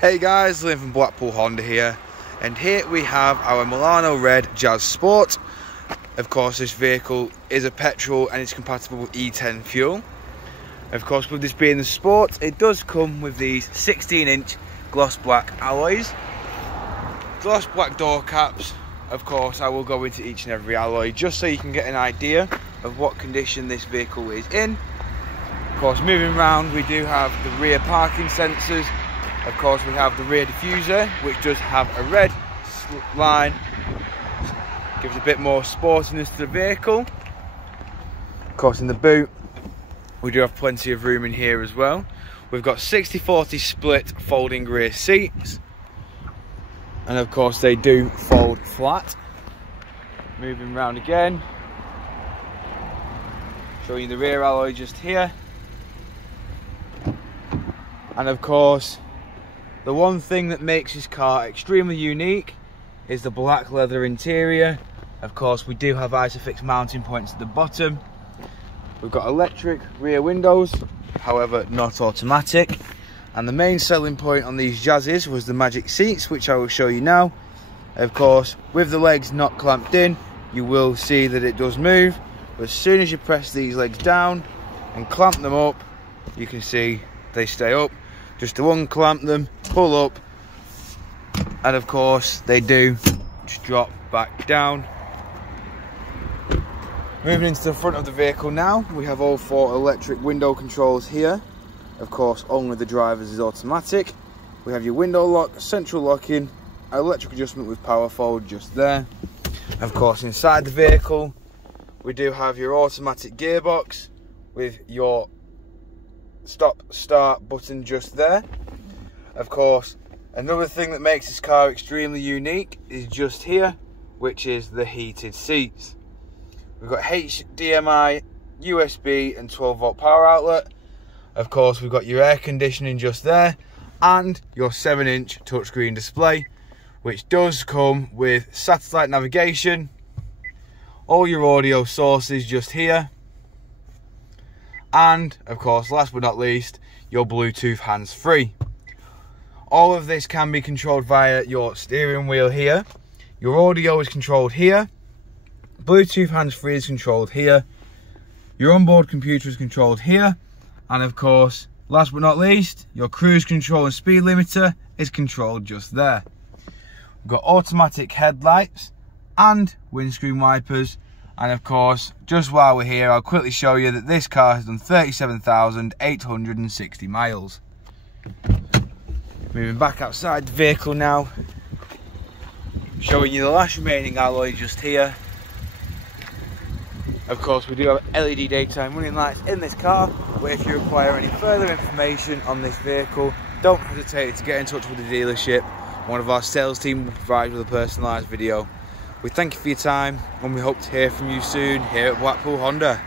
Hey guys, Lytham from Blackpool Honda here, and here we have our Milano Red Jazz Sport. Of course, this vehicle is a petrol and it's compatible with E10 fuel. Of course, with this being the Sport, it does come with these 16-inch gloss black alloys, gloss black door caps. Of course, I will go into each and every alloy just so you can get an idea of what condition this vehicle is in. Of course, moving around, we do have the rear parking sensors. Of course, we have the rear diffuser, which does have a red line, gives a bit more sportiness to the vehicle. Of course, in the boot, we do have plenty of room in here as well. We've got 60/40 split folding rear seats, and of course they do fold flat. Moving around again, showing you the rear alloy just here. And of course, the one thing that makes this car extremely unique is the black leather interior. Of course, we do have ISOFIX mounting points at the bottom. We've got electric rear windows, however not automatic. And the main selling point on these Jazzes was the magic seats, which I will show you now. Of course, with the legs not clamped in, you will see that it does move. But as soon as you press these legs down and clamp them up, you can see they stay up. Just to unclamp them, pull up, and of course they do just drop back down. Moving into the front of the vehicle now, we have all 4 electric window controls here. Of course, only the driver's is automatic. We have your window lock, central locking, electric adjustment with power fold just there. Of course, inside the vehicle, we do have your automatic gearbox with your stop start button just there. Of course, another thing that makes this car extremely unique is just here, which is the heated seats. We've got HDMI, USB and 12-volt power outlet. Of course, we've got your air conditioning just there and your 7-inch touchscreen display, which does come with satellite navigation, all your audio sources just here, and of course, last but not least, your Bluetooth hands-free. All of this can be controlled via your steering wheel here. Your audio is controlled here. Bluetooth hands-free is controlled here. Your onboard computer is controlled here. And of course, last but not least, your cruise control and speed limiter is controlled just there. We've got automatic headlights and windscreen wipers. And of course, just while we're here, I'll quickly show you that this car has done 37,860 miles. Moving back outside the vehicle now, showing you the last remaining alloy just here. Of course, we do have LED daytime running lights in this car, but if you require any further information on this vehicle, don't hesitate to get in touch with the dealership. One of our sales team will provide you with a personalised video. We thank you for your time, and we hope to hear from you soon here at Blackpool Honda.